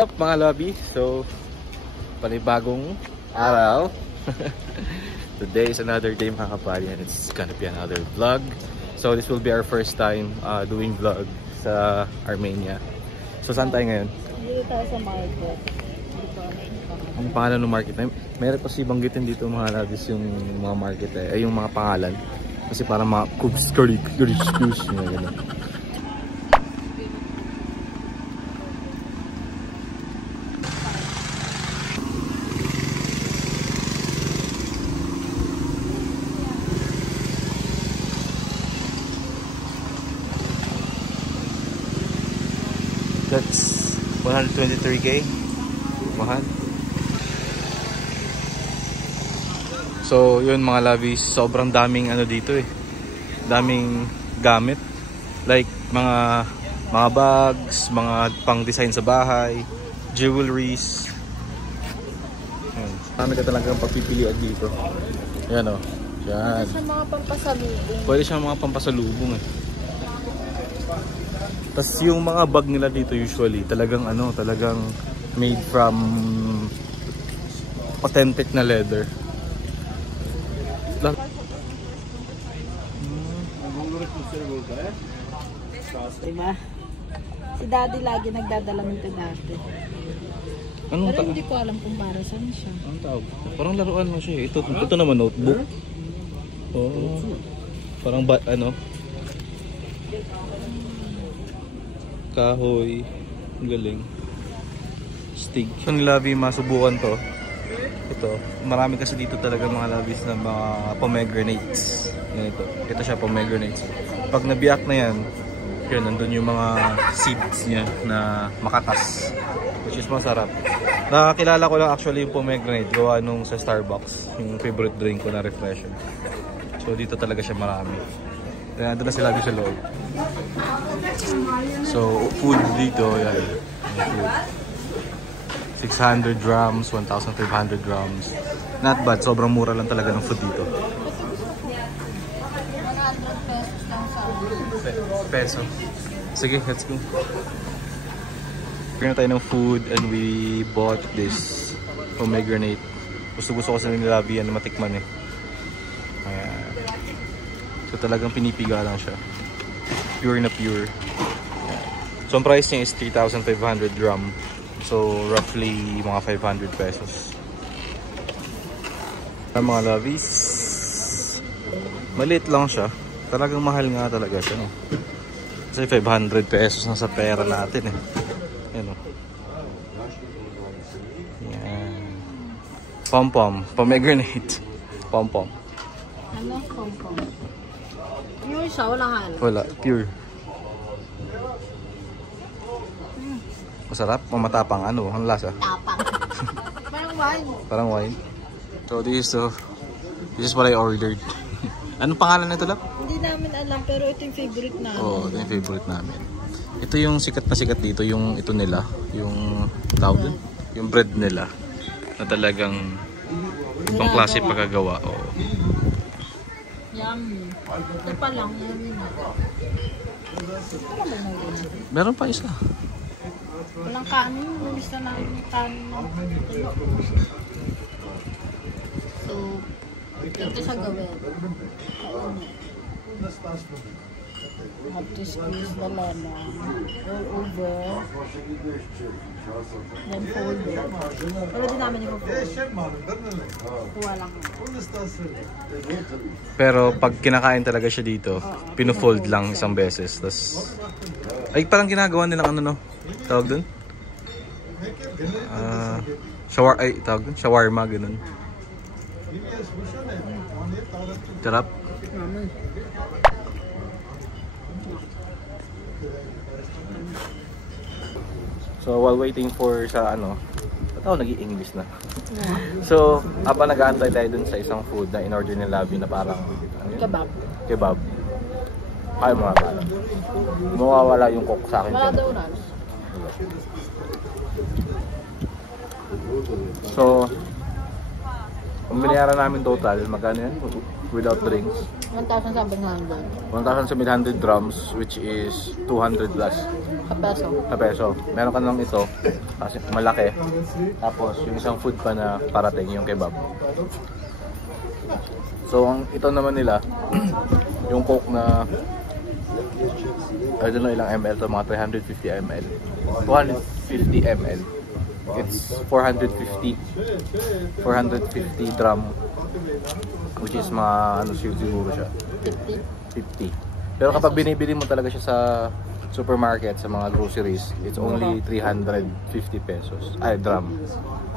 Up mga lobby, so panibagong araw. Today is another day mga kapari, and it's gonna be another vlog. So this will be our first time doing vlog sa Armenia. So saan tayo ngayon? Dito tayo sa market. Ang pangalan ng market na meron kasi banggitin dito mga lobbies yung mga market ay yung mga pangalan. Kasi parang mga cooks, curry, gano'n. That's 123k. Mahal. So yun mga lobbies, sobrang daming ano dito eh. Daming gamit. Like mga bags, mga pang design sa bahay, jewelries. Dami ka talagang pagpipilian dito. Yan o. Yan. Sa mga pampasalubong. Pwede siyang mga pampasalubong eh. Tapos yung mga bag nila dito usually talagang ano, talagang made from authentic na leather. Diba? Si daddy lagi nagdadala nito dati. Anong Pero hindi ko alam kung para saan siya. Anong tawag? Parang laruan mo siya. Ito naman notebook. Oh. Parang ano? Kahoy. Ang galing. Stig. Ang labi masubukan to. Ito. Marami kasi dito talaga mga labis na mga pomegranates. Ganito. Ito siya pomegranates. Pag nabiyak na yan, yun, nandun yung mga seeds niya na makatas. Which is masarap. Nakakilala ko lang actually yung pomegranate. Gawa nung sa Starbucks. Yung favorite drink ko na refresher. So dito talaga siya marami. Kaya nandun na sila sa loob. So food dito, yan. Food. 600 grams, 1,500 grams. Not bad. Sobrang mura lang talaga ng food dito. 100 pesos lang sa Peso. Sige, let's go. Kaya tayo ng food and we bought this pomegranate. Gusto ko sa nilabi yan na matikman eh. Ayan. So talagang pinipiga lang siya. Pure na pure. Ayan. So ang price niya is 3,500 gram. So roughly mga 500 pesos. Ang mga lovies, maliit lang siya. Talagang mahal nga talaga siya, no? Kasi 500 pesos na sa pera natin eh. Yan o. Yan. Pom-pom. Pomegranate. Pom-pom. Ano? Pom-pom. Yung isa, walang halo. Wala. Pure. Masarap. Mamatapang. Ano? Ang lasa? Tapang. Parang wine. Parang wine. So this is what I ordered. Anong pangalan nito lang? Hindi namin alam, pero ito yung favorite namin. Oo, ito yung favorite namin. Ito yung sikat na sikat dito, yung ito nila, yung tawag dun, yung bread nila na talagang ibang klase pagkagawa. Oo. Yummy. Ito pa lang, yummy na. Meron pa isa. Walang kanin, nalis na namin yung kanin ng tulo. So, ito sa gawin. Have to squeeze the lemon all over, then fold it. Pero di namin yung fold. Kuha lang. Pero pag kinakain talaga siya dito, pino-fold lang isang beses. Tas, ay parang ginagawa nilang ano no? Tawag dun? Shawarma, ganun. Sarap. So while waiting for sa ano, nag-i-English na. So, habang nag-aantay tayo dun sa isang food na in-order ni Labi na parang Kebab. Kebab. Kaya mga pala. Mawawala yung cook sa akin. Wala daw runs. So, Ang binayaran namin total, magkano yan? Without drinks? 1,700. 1,700 drums, which is 200 plus. Sa peso. Sa peso. Meron ka lang ito, kasi malaki. Tapos yung isang food pa na parating, yung kebab. So, ito naman nila, yung Coke na, I don't know ilang ml to, mga 350 ml. 250 ml. It's 450 drum, which is mga ano siguro siya 50. Pero kapag binibili mo talaga siya sa supermarket, sa mga groceries, it's only 350 pesos ay drum,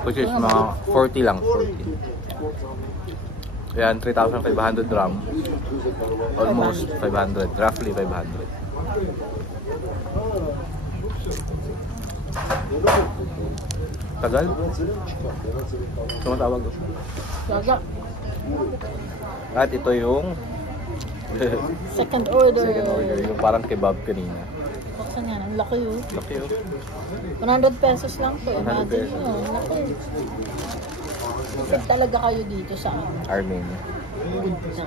which is mga 40 lang, 40. Yan, 3,500 drum, almost 500, roughly 500. Tagal? Tumatawag ko. Gaga. At ito yung Second order. second order, yung parang kebab kanina. Buksan yan, ang laki yun. Laki yun. 100 pesos lang po. 100 Imagine pesos. nyo, laki. Isip talaga kayo dito sa Armenia. good na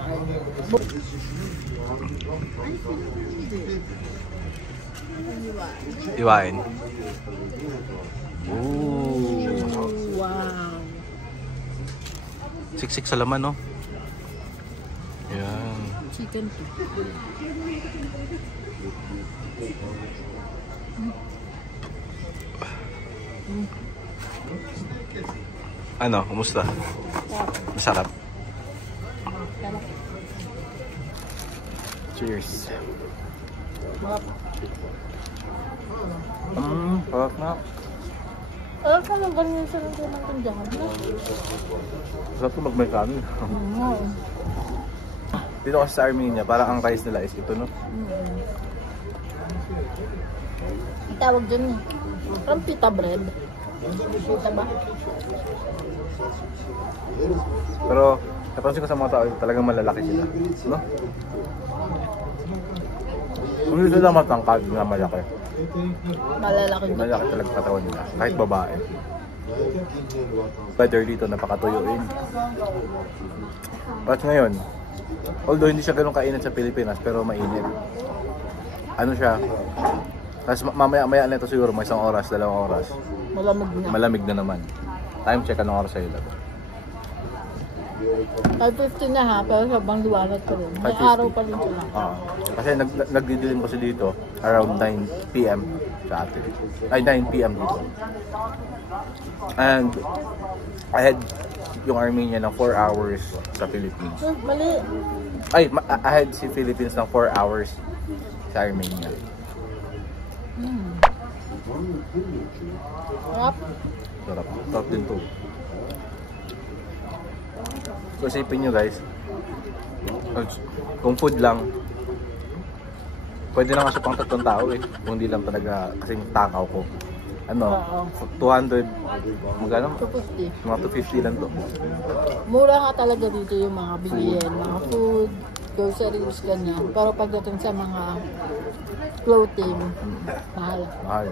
Iwain. Ooh. Wow. Siksik sa laman, no? Yan. Chicken to. Ano, kumusta? Masarap. Cheers. Sarap na. Alam ka lang ganyan sa ng tindahan na. Sarap to mag-may kanin. Dito kasi sa Armenia, parang ang rice nila is ito, no? Ang tawag dyan eh. Parang pita bread. Pita ba? Pero napansin ko sa mga tao, talagang malalaki sila, no? Hindi sila matangkad na malaki. Malalaki dito. Malaki talaga katawan nila, kahit babae. Weather dito, napakatuyuin. At ngayon, although hindi siya ganun kainit sa Pilipinas, pero mainit. Ano siya? Tapos mamaya-maya na ito siguro, may 1 oras, 2 oras. Malamig na. Malamig na naman. Time check, anong oras sa'yo lang? 5:50 na ha, pero sabang liwanag pa rin. May 5:50. araw pa rin sila. Kasi nagdidilim kasi dito around 9 PM sa atin. Ay, 9 PM dito. And ahead yung Armenia ng 4 hours sa Philippines. Mali. Ay, ahead si Philippines ng 4 hours sa Armenia. Sarap. Sarap. Sarap din to. So isipin nyo guys, kung food lang, pwede lang kasi pang 3 tao eh. Kung hindi lang talaga kasing takaw ko. Ano, 200, magkano? 250. Mga 250 lang to. Mura ka talaga dito yung mga bilihin, mga food, groceries, ganyan. Pero pagdating sa mga clothing, mahal. Mahal.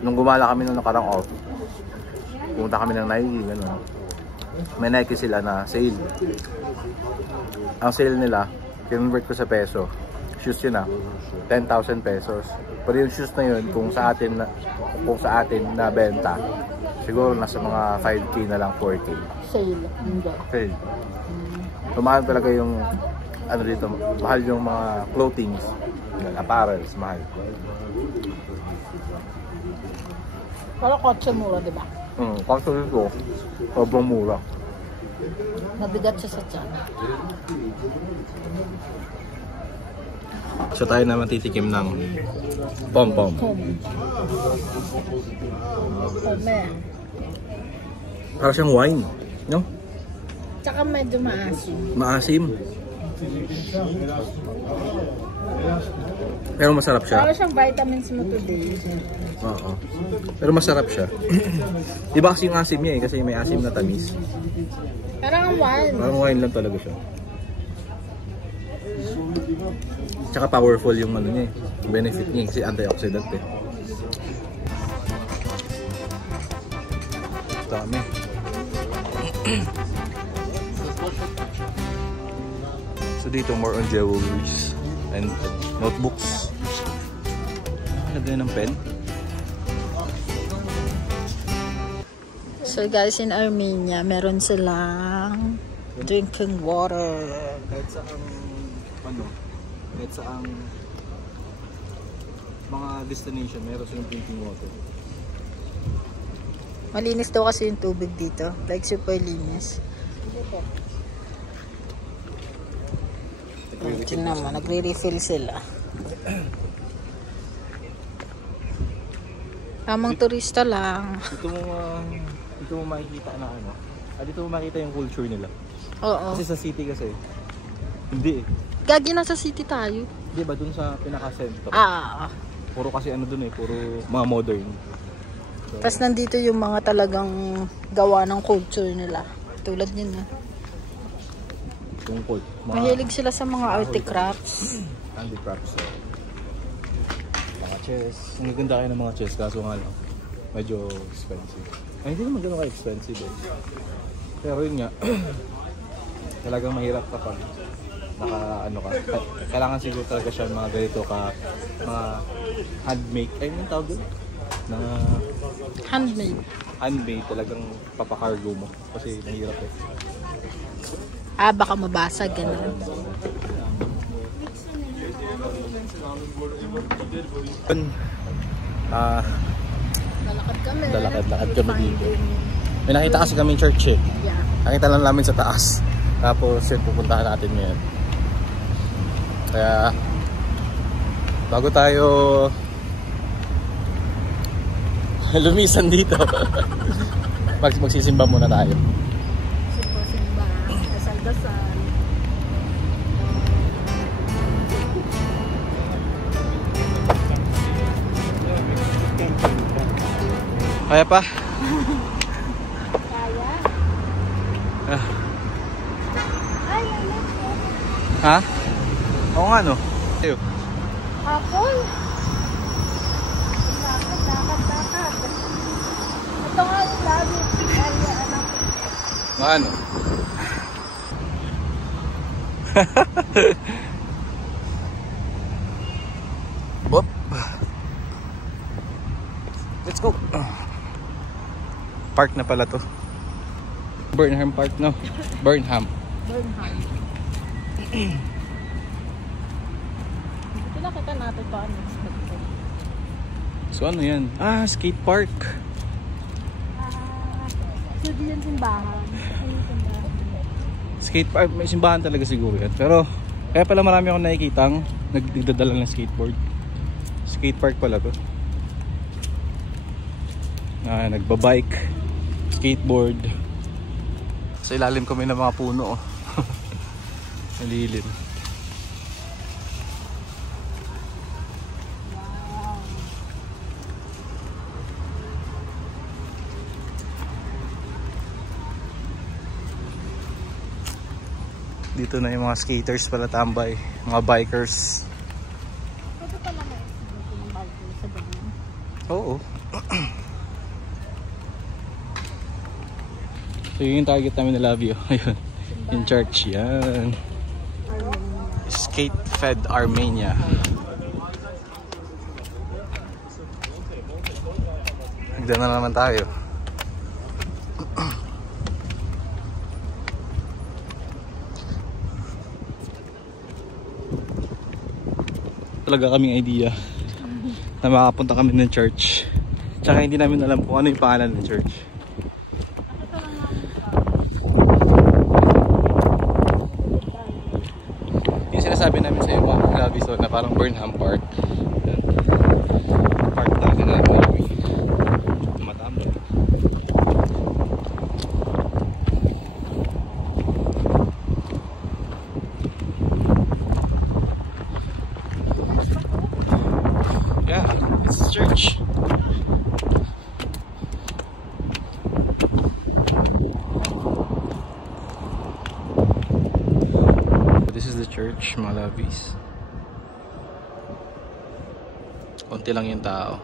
Nung gumala kami nung nakarang off, pumunta kami ng Nike, gano'n. May Nike sila na sale. Ang sale nila, convert ko sa peso. Shoes yun 10,000 pesos. Pero yung shoes na yun, kung sa atin na benta, siguro nasa mga 5K na lang, 4K. Sale. Hindi. Sale. Mahal talaga yung, ano dito, mahal yung mga clothings, apparels, mahal. Pero kotse mura, di ba? Kasi dito, sobrang mura. Mabigat siya sa tiyan. So tayo naman titikim ng pom-pom. Home. Parang siyang wine, no? Tsaka medyo maasim. Maasim. Pero masarap siya. Parang siyang vitamins mo today. Oo. Pero masarap siya. Di ba kasi yung asim niya eh, kasi may asim na tamis. Parang wine. Parang wine lang talaga siya. Tsaka powerful yung ano niya eh. Benefit niya kasi antioxidant eh. Dami. So dito more on jewelries and notebooks. Lagay ng pen. So guys, in Armenia, meron silang drinking water. Kahit sa mga destination, meron silang drinking water. Malinis daw kasi yung tubig dito. Like super linis. Tingnan mo, nagre-refill sila. Tamang turista lang. Dito mo makikita na ano. Dito mo makikita yung culture nila. Oo. Kasi sa city kasi. Hindi eh. Gagi na sa city tayo. Di ba dun sa pinaka-center? Puro kasi ano dun eh. Puro mga modern. So, tapos nandito yung mga talagang gawa ng culture nila. Tulad yun na. Tungkol. Mahilig sila sa mga artifacts. Handicrafts. Mga chess. Ang gaganda kayo ng mga chess. Kaso nga lang. Medyo expensive. Ay, hindi naman gano'n ka-expensive eh. Pero yun nga. Talagang mahirap kapag ano ka. Kailangan siguro talaga siya mga ganito ka. Mga handmade. Ay, yung tawag doon? Na Handmade. Handmade. Talagang papakargo mo. Kasi mahirap eh. Baka mabasag, gano'n. Lalakad kami dito. May nakita kasi kami church eh. Yeah. Nakita lang namin sa taas. Tapos yun, pupuntahan natin ngayon. Kaya bago tayo lumisan dito magsisimba muna tayo. Simba, dasal-dasal. Kaya pa? Kaya? Ha? Oo nga no. Ayo. Apple? Lakad. Ito nga yung lagi. Kaya anak. Ano? Bop. Let's go. Park na pala to. Burnham Park, no? Burnham. Dito nakita natin pa ang expected. So ano yan? Skate park. So di yan simbahan. Skate park, may simbahan talaga siguro yan. Pero kaya pala marami akong nakikitang nagdadala ng skateboard. Skate park pala to. Nagbabike, skateboard. Sa ilalim kami ng mga puno. Nalilim. Dito na yung mga skaters pala tambay, mga bikers. Pwede pala ma-exhibit yung biker sa ganyan. Oo. So yun yung target namin na Love You. Ayun. In church. Yan. Skate Fed Armenia. Nagdaan na naman tayo. Talaga kaming idea na makapunta kami ng church. Tsaka hindi namin alam kung ano yung pangalan ng church. Yung sinasabi namin sa iyo, Love You, na parang Burnham Park. Park talaga na Love You. Matambay. Yeah, it's church. This is the church, mga lovies. Konti lang yung tao.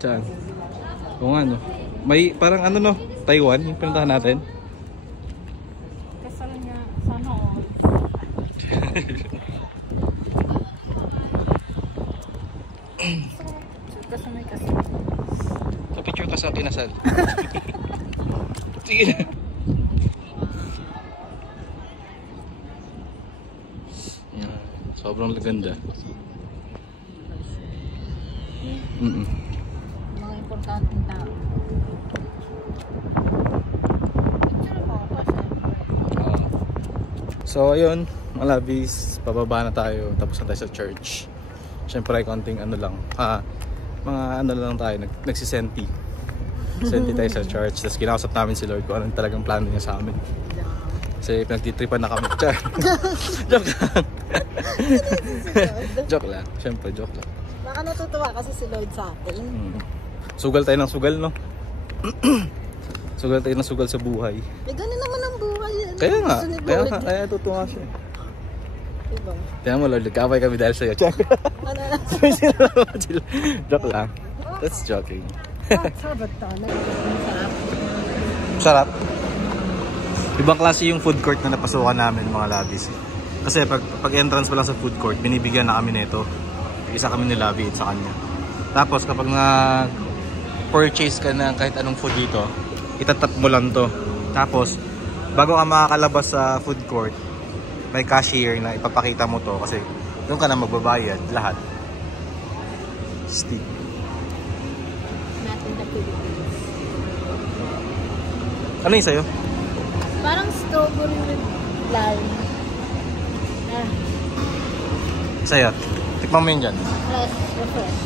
Saan? Oo nga, no? May parang ano, no? Taiwan, yung pinuntahan natin. Kasal niya, sana all. Kasi may kasal. Sa picture ka sa kinasal. Sige na. Yan. Sobrang ganda. Mga importanteng tao. Picture mo kasi. So ayun, mga labis, pababa na tayo, tapos na tayo sa church. Siyempre konting ano lang, mga ano lang tayo, nagsisenti. Senti tayo sa church, tapos kinausap namin si Lord kung anong talagang plano niya sa amin. Kasi pinagtitripan na kami. Joke lang. Joke lang, siyempre joke lang. Baka natutuwa kasi si Lord sa atin. Sugal tayo ng sugal, no? Sugal tayo ng sugal sa buhay. Eh, ganun naman ang buhay. Ano? Kaya nga, kaya tutuwa siya. Diba? Tingnan mo Lord, nagkaway kami dahil sa'yo. Ano na? Joke lang. That's joking. Sarap to. Sarap. Sarap. Ibang klase yung food court na napasukan namin mga labis. Kasi pag entrance pa lang sa food court, binibigyan na kami nito. Isa kami ni Lavi sa kanya. Tapos kapag na-purchase ka ng kahit anong food dito, itatap mo lang to. Tapos bago ka makakalabas sa food court, may cashier na ipapakita mo to kasi doon ka na magbabayad lahat. Steep. Natin na Philippines. Ano yung sa'yo? Parang strawberry with lime. Sa'yo? Tikman mo yun dyan. Refresh.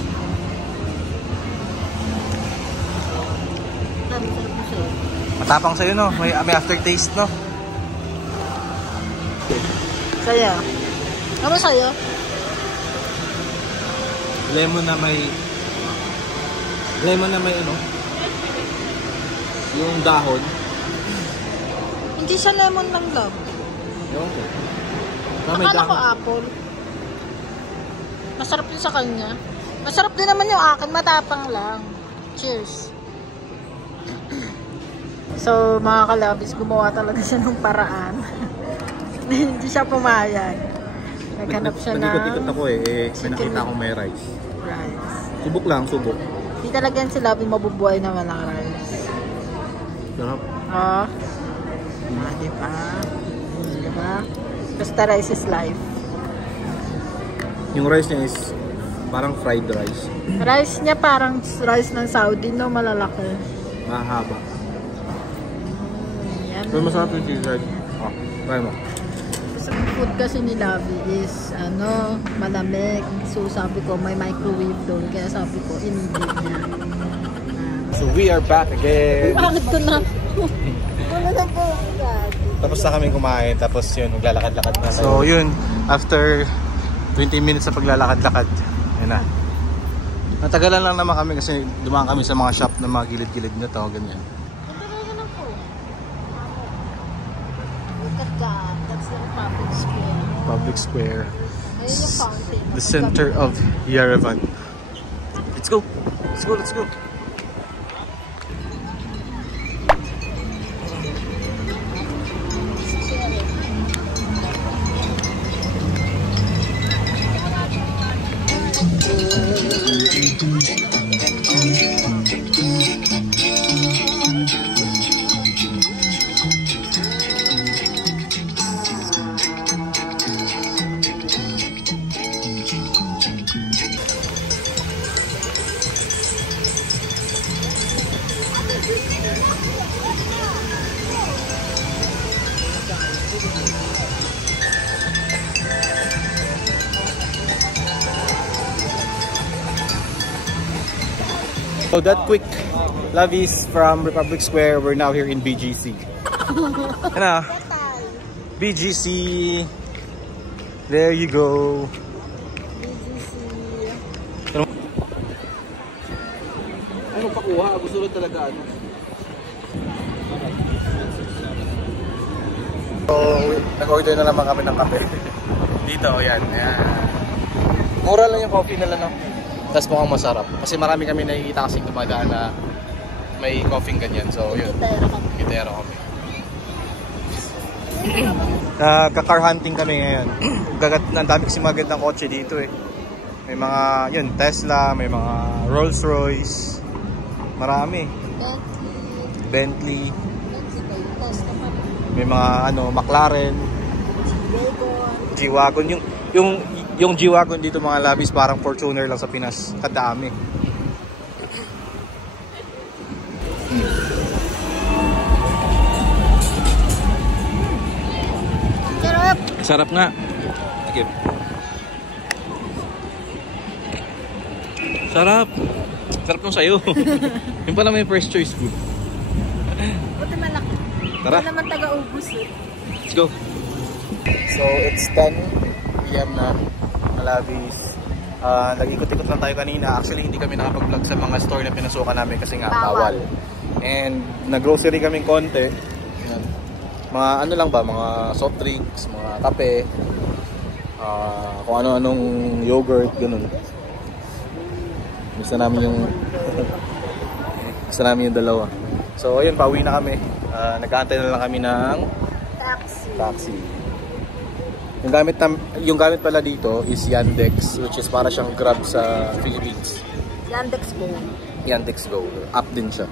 Sarap mo sa'yo. Matapang sa'yo, no? May aftertaste, no? Sa'yo. Ano sa'yo? Lemon na may ano? Yung dahon. Hindi siya lemon lang love. Yung Akala ko apple. Masarap yun sa kanya. Masarap din naman yung akin. Matapang lang. Cheers. So mga kalabis, gumawa talaga siya ng paraan. Hindi siya pumayag. Naghanap siya ng nag-ikot-ikot ako may nakita akong may rice. Subok lang, subok. Hindi talaga yan sila mabubuhay na walang rice. Sarap. Oo. Diba? Diba? Basta rice is life. Yung rice niya is parang fried rice. Rice niya parang rice ng Saudi, no? Malalaki. Mahaba. Yan. Pero masarap yung cheese rice. Try mo. Sa food kasi ni Lavi is malamig. So sabi ko may microwave doon. Kaya sabi ko inibig niya. So we are back again. Bakit ko na? Wala na po. Tapos na kami kumain. Tapos yun, maglalakad-lakad na. So yun, after 20 minutes sa paglalakad-lakad, yun na. Natagalan lang naman kami kasi dumaan kami sa mga shop na mga gilid-gilid na to, ganyan. Look at that. That's the public square. Public Square. Ayun yung fountain. The center of Yerevan. Let's go! Let's go! Let's go! So that quick Lavis from Republic Square, we're now here in BGC. Ano? BGC. There you go. BGC. Ano pakuha? Gusto rin talaga ano? So, nag-order na naman kami ng kape. Dito, yan. Mura lang yung coffee nila, no? Tapos mukhang masarap. Kasi marami kami nakikita kasing dumadaan na may coffee ganyan. So, yun. Kitero kami. Nagka-car hunting kami ngayon. Ang dami kasi magandang kotse dito eh. May mga, yun, Tesla, may mga Rolls Royce. Marami. Bentley. May mga ano, McLaren. G-Wagon. Yung G-Wagon dito mga labis parang Fortuner lang sa Pinas. Kadami. Sarap! Sarap nga. Okay. Sarap. Sarap nung sayo. Yung pala may first choice food. Buti malaki. Tara. Ito naman taga-ubus eh. Let's go. So, it's 10 p.m. na. Malabis. Nag-ikot-ikot lang tayo kanina. Actually, hindi kami nakapag-vlog sa mga store na pinasukan namin kasi nga bawal. And nag-grocery kaming konti. Yan. Mga ano lang ba, mga soft drinks, mga kape, kung ano-anong yogurt, ganun. Gusto namin yung dalawa. So ayun, pauwi na kami. Nag-aantay na lang kami ng taxi. Yung gamit pala dito is Yandex, which is para siyang Grab sa Philippines. Yandex Go. Yandex Go. App din siya.